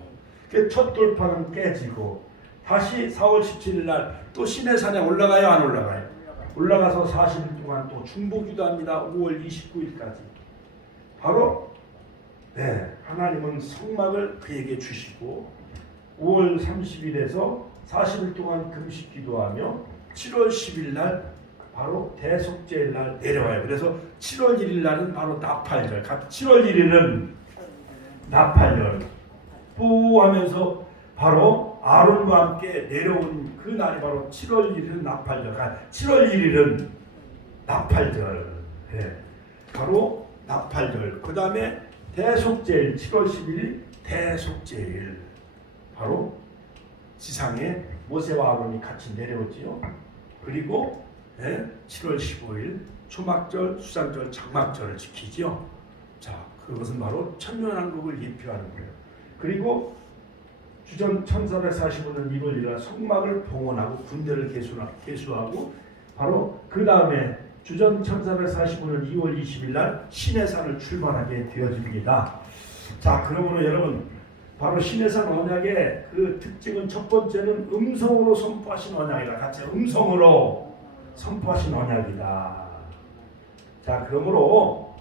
그 첫 돌판은 깨지고 다시 4월 17일 날 또 시내산에 올라가요 안 올라가요? 올라가서 40일 동안 또 중보기도 합니다. 5월 29일까지. 바로 하나님은 성막을 그에게 주시고 5월 30일에서 40일 동안 금식 기도하며 7월 10일 날 바로 대속죄일 날 내려와요. 그래서 7월 1일 날은 바로 나팔절. 7월 1일은 나팔절. 뿌 하면서 바로 아론과 함께 내려온 그 날이 바로 7월 1일은 나팔절. 7월 1일은 나팔절. 바로 나팔절. 그 다음에 대속죄일 7월 10일 대속죄일 바로 지상에 모세와 아론이 같이 내려오지요. 그리고 7월 15일 초막절, 수장절, 장막절을 지키죠. 자, 그것은 바로 천년왕국을 예표하는 거예요. 그리고 주전 1445년 1월 1일 성막을 봉헌하고 군대를 개수하고 바로 그 다음에 주전 1445년 2월 20일 날 시내산을 출발하게 되어집니다. 자, 그러므로 여러분 바로 시내산 언약의 그 특징은 첫 번째는 음성으로 선포하신 언약이다. 같이 음성으로 선포하신 언약이다. 자, 그러므로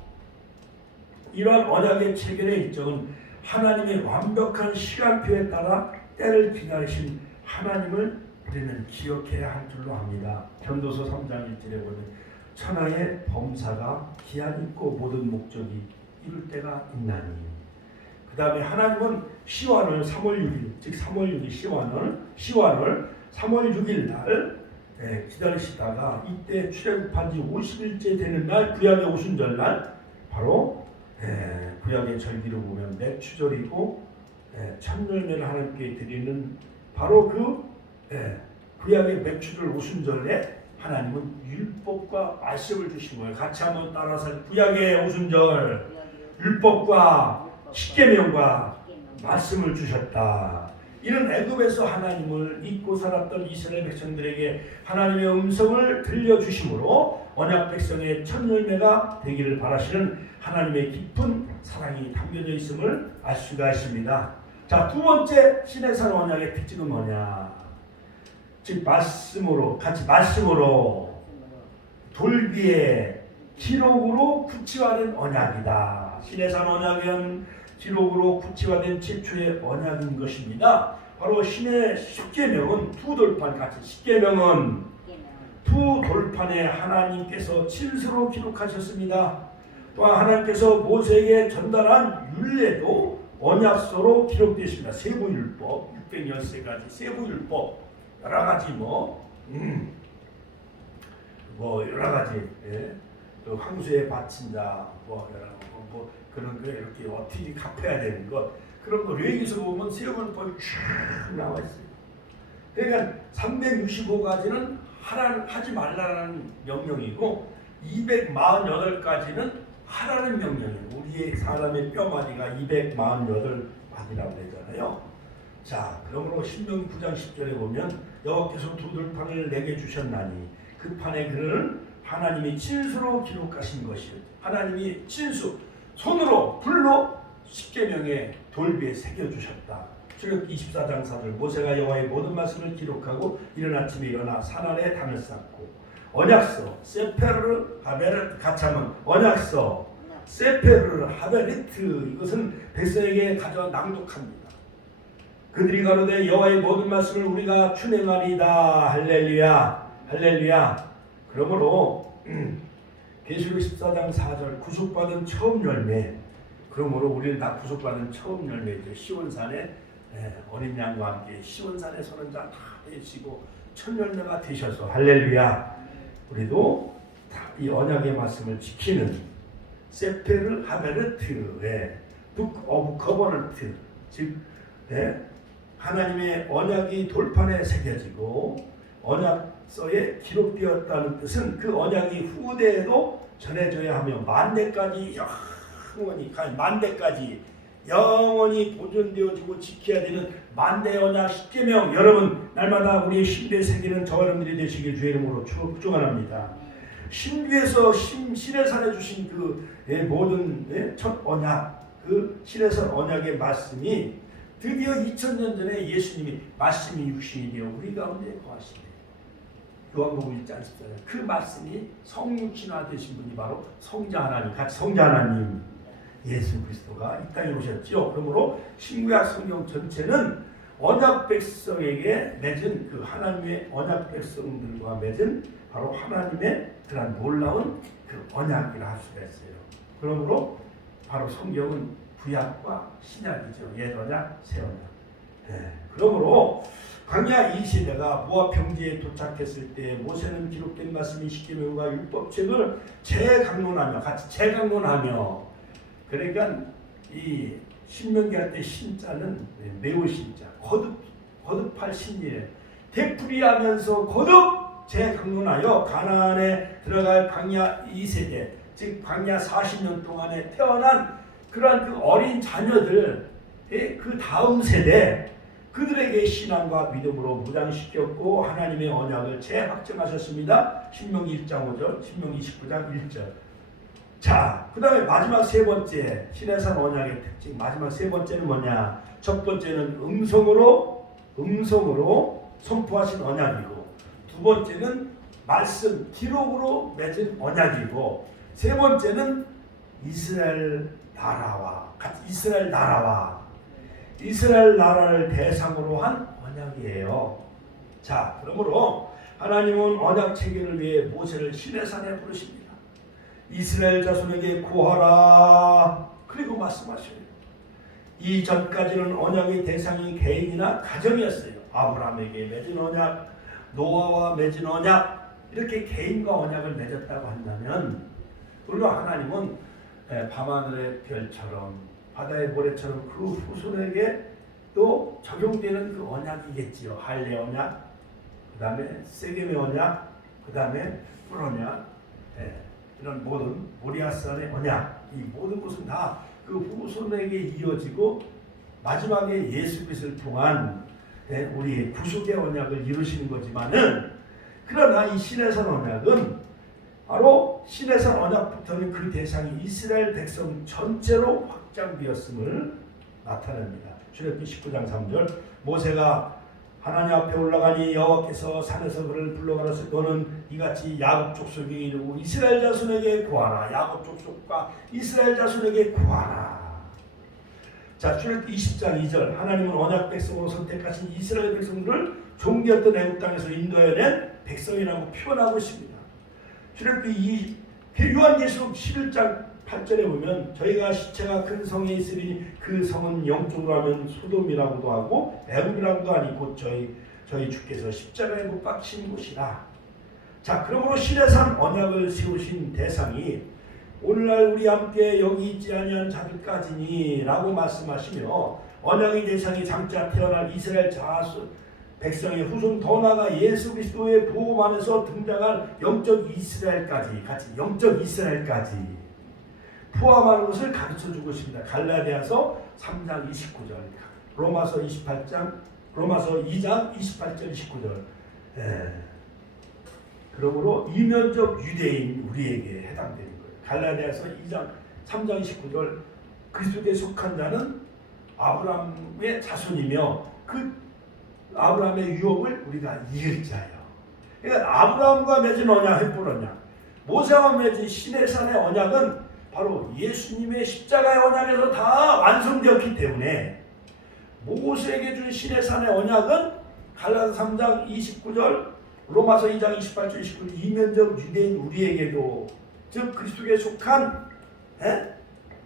이러한 언약의 체결의 일정은 하나님의 완벽한 시간표에 따라 때를 기다리신 하나님을 우리는 기억해야 할 줄로 합니다. 전도서 3장 1절에 보면 천하의 범사가 기한 있고 모든 목적이 이룰 때가 있나니. 그 다음에 하나님은 시완을 3월 6일 즉 3월 6일 시완을 3월 6일 날 기다리시다가 이때 출애굽한 지 50일째 되는 날 구약의 오순절날 바로 구약의 절기로 보면 맥추절이고 첫 열매를 하나님께 드리는 바로 그 구약의 맥추절 오순절에 하나님은 율법과 말씀을 주신 거예요. 같이 한번 따라서 구약의 오순절 율법과 십계명과 말씀을 주셨다. 이런 애굽에서 하나님을 잊고 살았던 이스라엘 백성들에게 하나님의 음성을 들려주심으로 언약 백성의 첫 열매가 되기를 바라시는 하나님의 깊은 사랑이 담겨져 있음을 알 수가 있습니다. 자, 두 번째 시내산 언약의 특징은 뭐냐? 즉 말씀으로 같이 말씀으로 돌비의 기록으로 구체화된 언약이다. 시내산 언약은 기록으로 구체화된 최초의 언약인 것입니다. 바로 신의 십계명은 두 돌판 같이 십계명은 두 돌판에 하나님께서 친수로 기록하셨습니다. 또한 하나님께서 모세에게 전달한 율례도 언약서로 기록되었습니다. 세부율법 613가지 세부율법 여러 가지 여러 가지 또 황소에 바친 자 그런 거 이렇게 어떻게 갚아야 되는 것 그런 거 레위기서 보면 세부율법이 쭉 나와 있어요. 그러니까 365가지는 하지 말라는 명령이고 248가지는 하라는 명령이에요. 우리의 사람의 뼈마디가 248마디라고 되잖아요. 자, 그러므로 신명기 9장 10절에 보면 여호와께서 두 돌판을 내게 주셨나니 그 판에 그를 하나님이 친수로 기록하신 것이요. 하나님이 친수 손으로 불로 십계명의 돌비에 새겨주셨다. 출애굽기 24장 4절 모세가 여호와의 모든 말씀을 기록하고 이른 아침에 일어나 산 아래 담을 쌓고 언약서 세페르 하베르트 가참은 언약서 세페르 하베르트 이것은 백성에게 가져 낭독합니다. 그들이 가로되 여호와의 모든 말씀을 우리가 준행하리이다. 할렐루야 할렐루야. 그러므로 계시록 14장 4절 구속받은 처음 열매. 그러므로 우리는 다 구속받은 처음 열매죠. 시온산에 어린 양과 함께 시온산에 서는 자 다 되시고 첫 열매가 되셔서 할렐루야. 우리도 이 언약의 말씀을 지키는 세페르 하베르트의 Book of Covenant 즉 하나님의 언약이 돌판에 새겨지고 언약서에 기록되었다는 뜻은 그 언약이 후대에도 전해져야 하며 만대까지 영원히 보존되어지고 지켜야 되는 만대 언약 십계명 여러분 날마다 우리의 신비에 새기는 저와 여러분들이 되시길 주의 이름으로 축원합니다. 신비에서 시내산에 주신 그 모든 첫 언약 그 시내산 언약의 말씀이 드디어 2000년 전에 예수님이 말씀이 육신이 되어 우리 가운데 거하시네. 요한복음 1장 14절 그 말씀이 성육신화 되신 분이 바로 성자 하나님 같이 성자 하나님 예수 그리스도가 이 땅에 오셨죠. 그러므로 신구약 성경 전체는 언약 백성에게 맺은 그 하나님의 언약 백성들과 맺은 바로 하나님의 그런 놀라운 그 언약이라 할 수가 있어요. 그러므로 바로 성경은 구약과 신약이죠. 옛 언약, 새 언약. 그러므로 광야 이 시대가 모압 평지에 도착했을 때 모세는 기록된 말씀이 십계명과 율법책을 재강론하며 같이 재강론하며 그러니까 이 신명기 할 때 신자는 매우 신자 거듭할 신이에요. 되풀이하면서 거듭 재강론하여 가나안에 들어갈 광야 2세대 즉 광야 40년 동안에 태어난 그러한 그 어린 자녀들 그 다음 세대 그들에게 신앙과 믿음으로 무장시켰고 하나님의 언약을 재확정하셨습니다. 신명기 1장 5절 신명기 19장 1절 자, 그 다음에 마지막 세 번째 시내산 언약의 특징 마지막 세 번째는 뭐냐? 첫 번째는 음성으로 선포하신 언약이고 두 번째는 말씀 기록으로 맺은 언약이고 세 번째는 이스라엘 나라를 대상으로 한 언약이에요. 자, 그러므로 하나님은 언약 체결을 위해 모세를 시내산에 부르십니다. 이스라엘 자손에게 고하라. 그리고 말씀하셔요. 이전까지는 언약의 대상이 개인이나 가정이었어요. 아브라함에게 맺은 언약, 노아와 맺은 언약, 이렇게 개인과 언약을 맺었다고 한다면, 물론 하나님은 밤하늘의 별처럼 바다의 모래처럼 그 후손에게 또 적용되는 그 언약이겠지요. 할례 언약, 그 다음에 세겜의 언약, 그 다음에 뿔 언약, 이런 모든 모리아산의 언약, 이 모든 것은 다 그 후손에게 이어지고 마지막에 예수 그리스도를 통한 우리의 구속의 언약을 이루시는 거지만은, 그러나 이 시내산 언약은 바로 시내산 언약부터는 그 대상이 이스라엘 백성 전체로 확장되었음을 나타냅니다. 출애굽기 19장 3절, 모세가 하나님 앞에 올라가니 여호와께서 산에서 그를 불러가라서 너는 이같이 야곱 족속에게 이르고 이스라엘 자손에게 구하라. 야곱 족속과 이스라엘 자손에게 구하라. 자, 출애굽기 20장 2절, 하나님은 언약 백성으로 선택하신 이스라엘 백성들을 종되었던 애굽 땅에서 인도해낸 백성이라고 표현하고 있습니다. 출애굽기 요한계시록 11장 8절에 보면 저희가 시체가 큰 성에 있으니 그 성은 영적으로 하면 소돔이라고도 하고 애굽이라고도 하니 곧 저희 주께서 십자가에 못 박힌 곳이라. 자, 그러므로 시내산 언약을 세우신 대상이 오늘날 우리 함께 여기 있지 아니한 자들까지니 라고 말씀하시며, 언약의 대상이 장차 태어날 이스라엘 자손 백성의 후손, 더 나아가 예수 그리스도의 보험 안에서 등장할 영적 이스라엘까지, 같이 영적 이스라엘까지 포함하는 것을 가르쳐주고 있습니다. 갈라디아서 3장 29절, 로마서 2장 28절 29절. 그러므로 이면적 유대인 우리에게 해당되는 거예요. 갈라디아서 3장 29절, 그리스도에 속한 자는 아브라함의 자손이며 그 아브라함의 유업을 우리가 이을 자예요. 그러니까 아브라함과 맺은 언약, 헷불 언약, 모세와 맺은 시내산의 언약은 바로 예수님의 십자가의 언약에서 다 완성되었기 때문에, 모세에게 준 시내산의 언약은 갈라디아서 3장 29절, 로마서 2장 28절 29절, 이면적 유대인 우리에게도, 즉 그리스도에 속한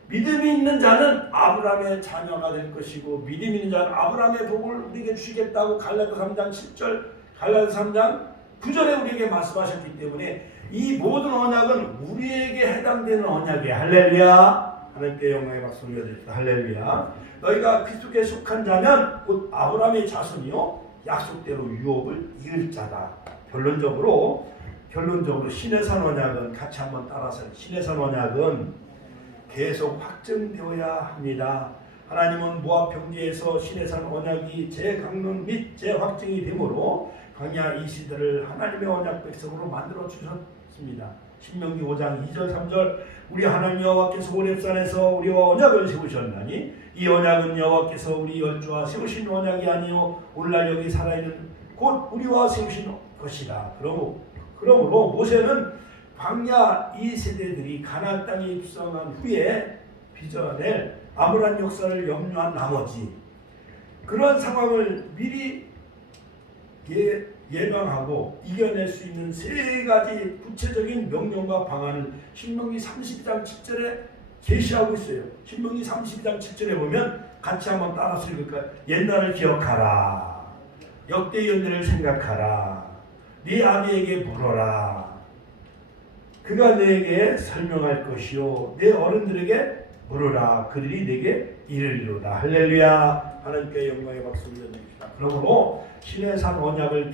믿음이 있는 자는 아브라함의 자녀가 될 것이고, 믿음이 있는 자는 아브라함의 복을 우리에게 주시겠다고 갈라디아서 3장 10절, 갈라디아서 3장 9절에 우리에게 말씀하셨기 때문에 이 모든 언약은 우리에게 해당되는 언약이에요. 할렐루야. 하나님께 영광의 박수 올려드립니다. 할렐루야. 너희가 그리스도께 속한 자면 곧 아브라함의 자손이요 약속대로 유업을 이을 자다. 결론적으로 시내산 언약은, 같이 한번 따라서, 시내산 언약은 계속 확정되어야 합니다. 하나님은 모압 평지에서 시내산 언약이 재강론 및 재확정이 되므로 광야 이 시대를 하나님의 언약 백성으로 만들어 주셨습니다. 신명기 5장 2절 3절, 우리 하나님 여호와께서 호렙산에서 우리와 언약을 세우셨나니 이 언약은 여호와께서 우리 열조와 세우신 언약이 아니요 오늘날 여기 살아있는 곧 우리와 세우신 것이다. 그러므로 모세는 광야 이 세대들이 가나안 땅에 입성한 후에 빚어낼 암울한 역사를 염려한 나머지 그런 상황을 미리 예방하고 이겨낼 수 있는 세 가지 구체적인 명령과 방안을 신명기 32장 7절에 제시하고 있어요. 신명기 32장 7절에 보면 같이 한번 따라서 읽을까요? 옛날을 기억하라. 역대 연례를 생각하라. 네 아비에게 물어라. 그가 내게 설명할 것이요 내 어른들에게 물으라. 그들이 내게 이르리로다. 할렐루야. 하나님께 영광의 박수 올려드립니다. 그러므로 시내산 언약을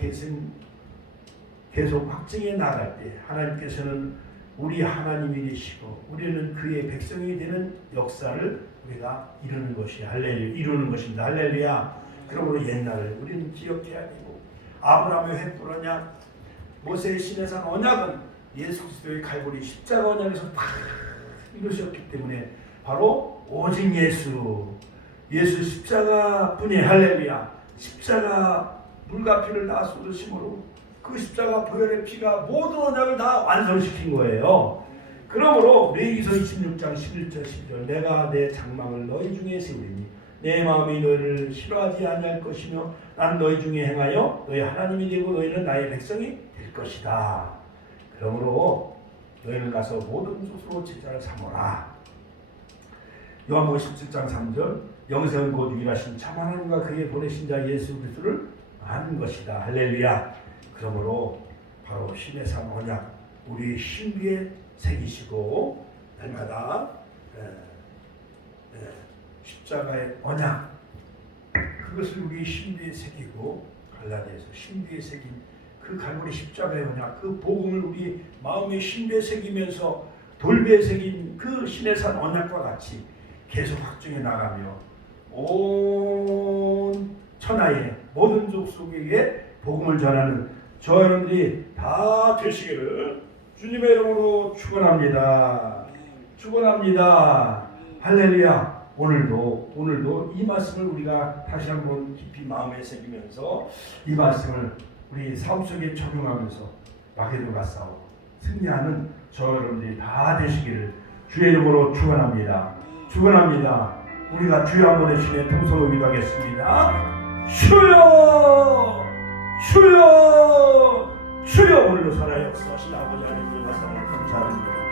계속 확증해 나갈 때 하나님께서는 우리 하나님이 되시고 우리는 그의 백성이 되는 역사를 우리가 이루는 것이 이루는 것입니다. 할렐루야. 그러므로 옛날을 우리는 기억해야 되고, 아브라함의 횃불 언약, 모세의 시내산 언약은 예수 그리스도의 갈보리 십자가 언약에서 다 이루셨기 때문에 바로 오직 예수 십자가뿐이, 할렐루야. 십자가 물과 피를 다 쏟으심으로 그 십자가 보혈의 피가 모든 언약을 다 완성시킨 거예요. 그러므로 레위기서 26장 11절 12절, 내가 내 장막을 너희 중에 세우리니 내 마음이 너희를 싫어하지 아니할 것이며 난 너희 중에 행하여 너희 하나님이 되고 너희는 나의 백성이 될 것이다. 그러므로 너희는 가서 모든 족속으로 제자를 삼으라. 요한복음 17장 3절, 영생은 곧 유일하신 참 하나님과 그의 보내신 자 예수 그리스도를 아는 것이다. 할렐루야. 그러므로 바로 신의 산 언약 우리 신비에 새기시고 날마다 십자가의 언약 그것을 우리 신비에 새기고 갈라디아서 신비에 새긴 그 갈보리 십자가의 언약 그 복음을 우리 마음의 신비에 새기면서 돌비에 새긴 그 신의 산 언약과 같이 계속 확증해 나가며 온 천하의 모든 족속에게 복음을 전하는 저 여러분들이 다 되시기를 주님의 이름으로 축원합니다. 축원합니다. 할렐루야. 오늘도 이 말씀을 우리가 다시 한번 깊이 마음에 새기면서 이 말씀을 우리 삶 속에 적용하면서 마게도가 싸우고 승리하는 저 여러분들이 다 되시기를 주의 이름으로 축원합니다. 축원합니다. 우리가 주여 한번 외치며 통성으로 기도하겠습니다. 주여 주여 주여 오늘도 살아 역사하신 아버지 하나님의 말씀을 감사합니다.